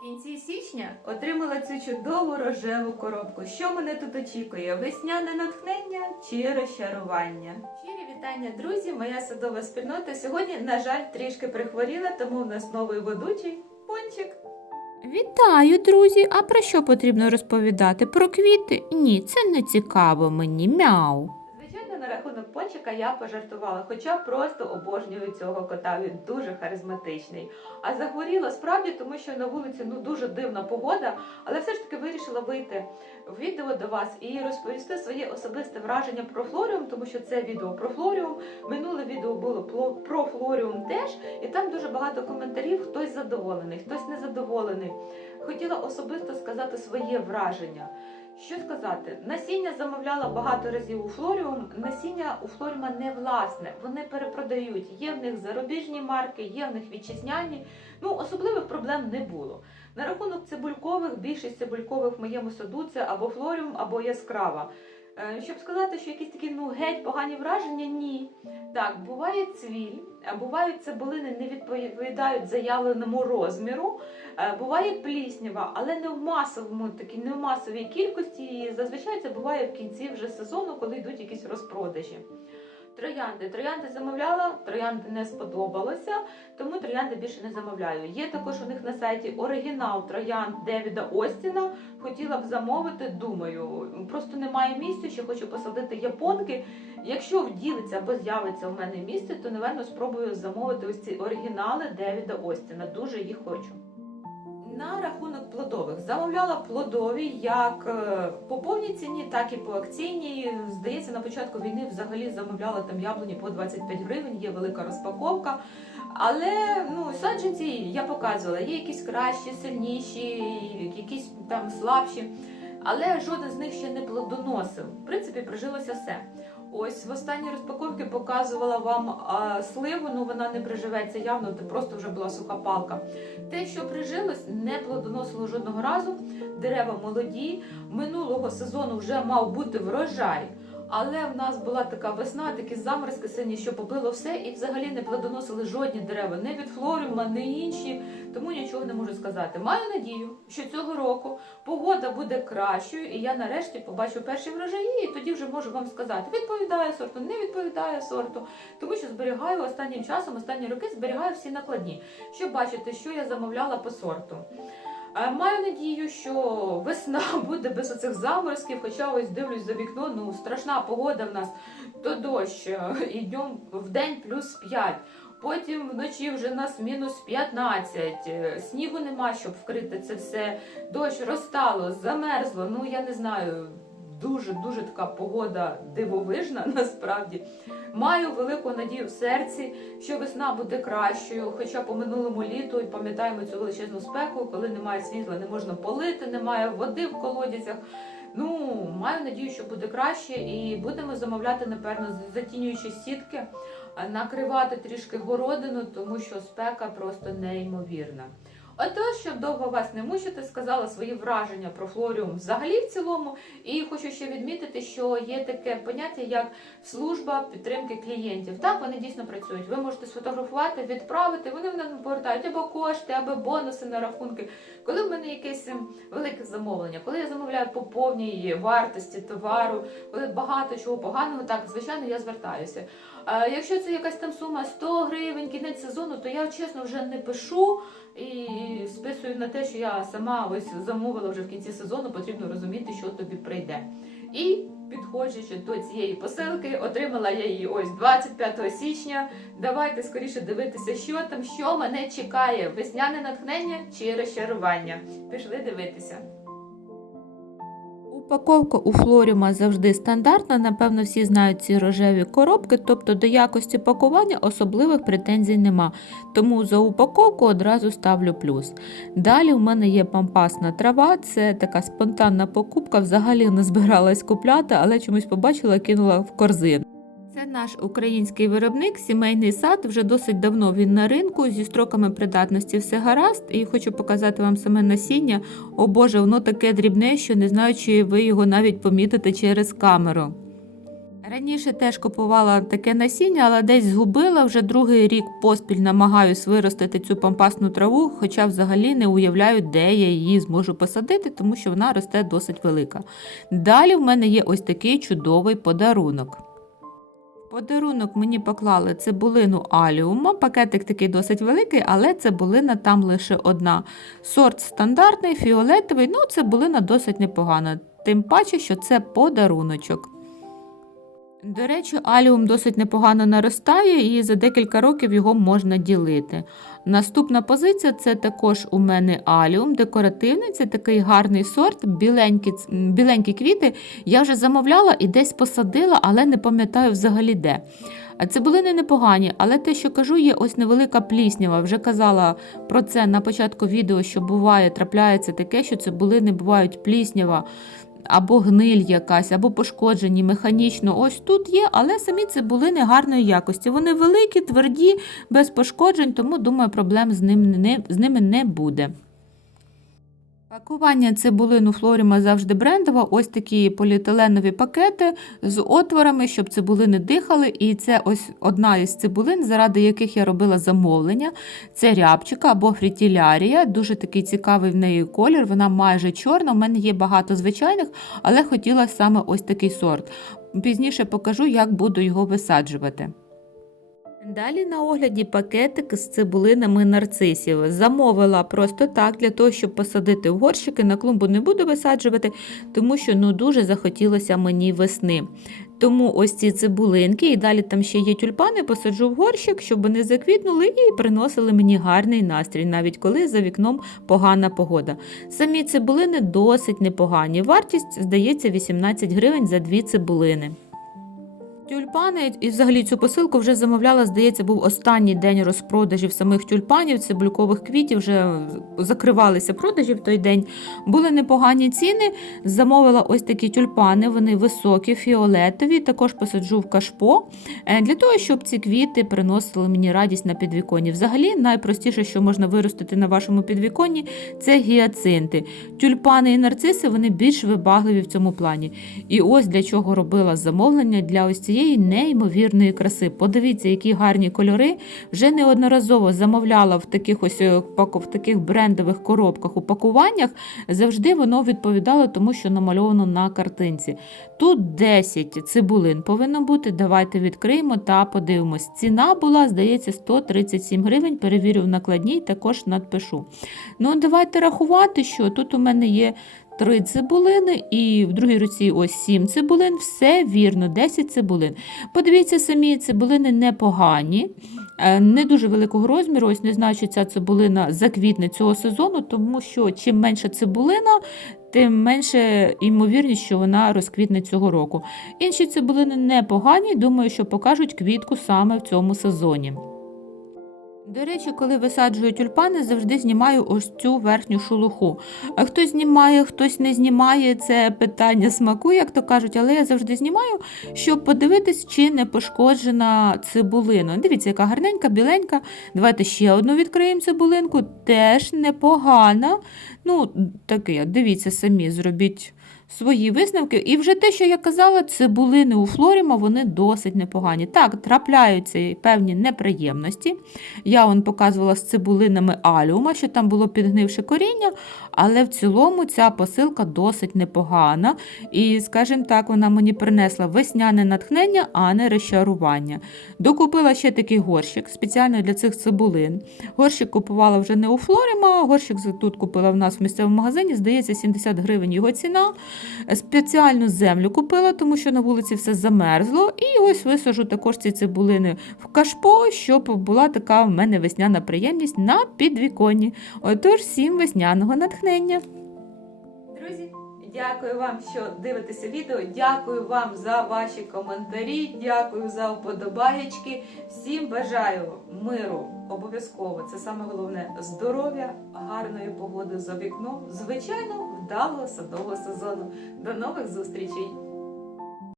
В кінці січня отримала цю чудову рожеву коробку. Що мене тут очікує? Весняне натхнення чи розчарування? Щирі вітання, друзі! Моя садова спільнота сьогодні, на жаль, трішки прихворіла, тому в нас новий ведучий пончик. Вітаю, друзі! А про що потрібно розповідати? Про квіти? Ні, це не цікаво мені. Мяу. Рахунок пончика я пожартувала, хоча просто обожнюю цього кота. Він дуже харизматичний. А захворіла справді, тому що на вулиці ну дуже дивна погода, але все ж таки вирішила вийти в відео до вас і розповісти своє особисте враження про флоріум, тому що це відео про флоріум. Минуле відео було про флоріум теж, і там дуже багато коментарів. Хтось задоволений, хтось незадоволений. Хотіла особисто сказати своє враження. Що сказати? Насіння замовляла багато разів у Флоріум. Насіння у Флоріума не власне. Вони перепродають. Є в них зарубіжні марки, є в них вітчизняні. Ну, особливих проблем не було. На рахунок цибулькових, більшість цибулькових в моєму саду це або Флоріум, або яскрава. Е, Щоб сказати, що якісь такі ну геть погані враження, ні. Так, буває цвіль, бувають цибулини не відповідають заявленому розміру. Е, Буває пліснява, але не в масовому, такій не в масовій кількості. І зазвичай це буває в кінці вже сезону, коли йдуть якісь розпродажі. Троянди. Троянди замовляла, троянди не сподобалося, тому троянди більше не замовляю. Є також у них на сайті оригінал троянд Девіда Остіна. Хотіла б замовити, думаю. Просто немає місця, ще хочу посадити японки. Якщо вділиться або з'явиться у мене місце, то напевно спробую замовити ось ці оригінали Девіда Остіна. Дуже їх хочу. На рахунок плодових замовляла плодові як е, по повній ціні, так і по акційній. Здається, на початку війни взагалі замовляла там яблуні по 25 гривень, є велика розпаковка. Але ну саджанці я показувала, є якісь кращі, сильніші, якісь там слабші. Але жоден з них ще не плодоносив. В принципі, прижилося все. Ось в останній розпаковці показувала вам а, сливу, ну вона не приживеться явно, це просто вже була суха палка. Те, що прижилось, не плодоносило жодного разу. Дерева молоді. Минулого сезону вже мав бути врожай. Але в нас була така весна, такі заморозки сині, що побило все, і взагалі не плодоносили жодні дерева, не від флоріума, не інші. Тому нічого не можу сказати. Маю надію, що цього року погода буде кращою, і я нарешті побачу перші врожаї, і тоді вже можу вам сказати, відповідає сорту, не відповідає сорту. Тому що зберігаю останнім часом, останні роки зберігаю всі накладні, щоб бачити, що я замовляла по сорту. Маю надію, що весна буде без оцих заморозків, хоча ось дивлюсь за вікно, ну страшна погода в нас, то дощ, е, і в день плюс 5. Потім вночі вже нас мінус 15, е, снігу нема, щоб вкрити це все. Дощ розтало, замерзло. Ну я не знаю. Дуже дуже така погода дивовижна насправді. Маю велику надію в серці, що весна буде кращою. Хоча по минулому літу і пам'ятаємо цю величезну спеку, коли немає світла, не можна полити, немає води в колодязях. Ну маю надію, що буде краще, і будемо замовляти, напевно, затінюючи сітки, накривати трішки городину, тому що спека просто неймовірна. Отож, щоб довго вас не мучити, сказала свої враження про флоріум взагалі в цілому. І хочу ще відмітити, що є таке поняття як служба підтримки клієнтів. Так, вони дійсно працюють. Ви можете сфотографувати, відправити. Вони нам повертають або кошти, або бонуси на рахунки. Коли в мене якесь ем, велике замовлення, коли я замовляю по повній вартості товару, коли багато чого поганого, так звичайно я звертаюся. А якщо це якась там сума 100 гривень, кінець сезону, то я чесно вже не пишу і списую на те, що я сама ось замовила вже в кінці сезону, потрібно розуміти, що тобі прийде. І підходячи до цієї посилки, отримала я її ось 25 січня. Давайте скоріше дивитися, що там, що мене чекає: весняне натхнення чи розчарування. Пішли дивитися. Упаковка у флоріума завжди стандартна. Напевно, всі знають ці рожеві коробки, тобто до якості пакування особливих претензій нема. Тому за упаковку одразу ставлю плюс. Далі в мене є пампасна трава, це така спонтанна покупка. Взагалі не збиралась купляти, але чомусь побачила, кинула в корзину. Це наш український виробник, сімейний сад. Вже досить давно він на ринку. Зі строками придатності все гаразд. І хочу показати вам саме насіння. О Боже, воно таке дрібне, що не знаю, чи ви його навіть помітите через камеру. Раніше теж купувала таке насіння, але десь згубила. Вже другий рік поспіль намагаюсь виростити цю пампасну траву, хоча взагалі не уявляю, де я її зможу посадити, тому що вона росте досить велика. Далі в мене є ось такий чудовий подарунок. Подарунок мені поклали цибулину аліума. Пакетик такий досить великий, але цибулина там лише одна. Сорт стандартний, фіолетовий, ну цибулина досить непогана. Тим паче, що це подаруночок. До речі, аліум досить непогано наростає і за декілька років його можна ділити. Наступна позиція це також у мене аліум, декоративний, це такий гарний сорт, біленькі, біленькі квіти. Я вже замовляла і десь посадила, але не пам'ятаю взагалі де. Цибулини непогані, але те, що кажу, є ось невелика пліснява. Вже казала про це на початку відео, що буває, трапляється таке, що цибулини бувають пліснява або гниль якась, або пошкоджені механічно. Ось тут є, але самі цибулини гарної якості. Вони великі, тверді, без пошкоджень, тому думаю, проблем з, ним не, з ними не буде. Пакування цибулину Флоріма завжди брендова. Ось такі поліетиленові пакети з отворами, щоб цибулини дихали. І це ось одна із цибулин, заради яких я робила замовлення. Це рябчика або фрітілярія. Дуже такий цікавий в неї колір. Вона майже чорна. У мене є багато звичайних, але хотіла саме ось такий сорт. Пізніше покажу, як буду його висаджувати. Далі на огляді пакетик з цибулинами нарцисів. Замовила просто так, для того, щоб посадити в горщики. На клумбу не буду висаджувати, тому що ну, дуже захотілося мені весни. Тому ось ці цибулинки, і далі там ще є тюльпани, посаджу в горщик, щоб вони заквітнули і приносили мені гарний настрій, навіть коли за вікном погана погода. Самі цибулини досить непогані. Вартість, здається, 18 гривень за дві цибулини. Тюльпани і взагалі цю посилку вже замовляла, здається, був останній день розпродажів самих тюльпанів, цибулькових квітів, вже закривалися продажі в той день. Були непогані ціни. Замовила ось такі тюльпани, вони високі, фіолетові. Також посаджу в кашпо е, для того, щоб ці квіти приносили мені радість на підвіконні. Взагалі, найпростіше, що можна виростити на вашому підвіконні, це гіацинти. Тюльпани і нарциси вони більш вибагливі в цьому плані. І ось для чого робила замовлення для ось цієї неймовірної краси. Подивіться, які гарні кольори. Вже неодноразово замовляла в таких ось е, в таких брендових коробках упакуваннях. Завжди воно відповідало тому, що намальовано на картинці. Тут 10 цибулин повинно бути. Давайте відкриємо та подивимось. Ціна була, здається, 137 гривень. Перевірю в накладній, також надпишу. Ну, давайте рахувати, що тут у мене є три цибулини, і в другій руці ось сім цибулин. Все вірно, 10 цибулин. Подивіться самі, цибулини непогані, е, не дуже великого розміру. Ось не знаю, чи ця цибулина заквітне цього сезону, тому що чим менша цибулина, тим менше ймовірність, що вона розквітне цього року. Інші цибулини непогані, думаю, що покажуть квітку саме в цьому сезоні. До речі, коли висаджую тюльпани, завжди знімаю ось цю верхню шелуху. А Хтось знімає, хтось не знімає. Це питання смаку, як то кажуть, але я завжди знімаю, щоб подивитись, чи не пошкоджена цибулина. Дивіться, яка гарненька, біленька. Давайте ще одну відкриємо цибулинку. Теж непогана. Ну, таке, дивіться самі, зробіть свої висновки. І вже те, що я казала, цибулини у Флоріма, вони досить непогані. Так, трапляються певні неприємності. Я он показувала з цибулинами аліума, що там було підгнивше коріння, але в цілому ця посилка досить непогана. І, скажімо так, вона мені принесла весняне натхнення, а не розчарування. Докупила ще такий горщик спеціально для цих цибулин. Горщик купувала вже не у Флоріма, горщик тут купила в нас в місцевому магазині, здається, 70 гривень його ціна. Спеціальну землю купила, тому що на вулиці все замерзло. І ось висажу також ці цибулини в кашпо, щоб була така в мене весняна приємність на підвіконні. Отож, всім весняного натхнення. Друзі, дякую вам, що дивитеся відео. Дякую вам за ваші коментарі. Дякую за вподобаєчки. Всім бажаю миру. Обов'язково це саме головне здоров'я, гарної погоди за вікном. Звичайно, вдалого садового сезону. До нових зустрічей!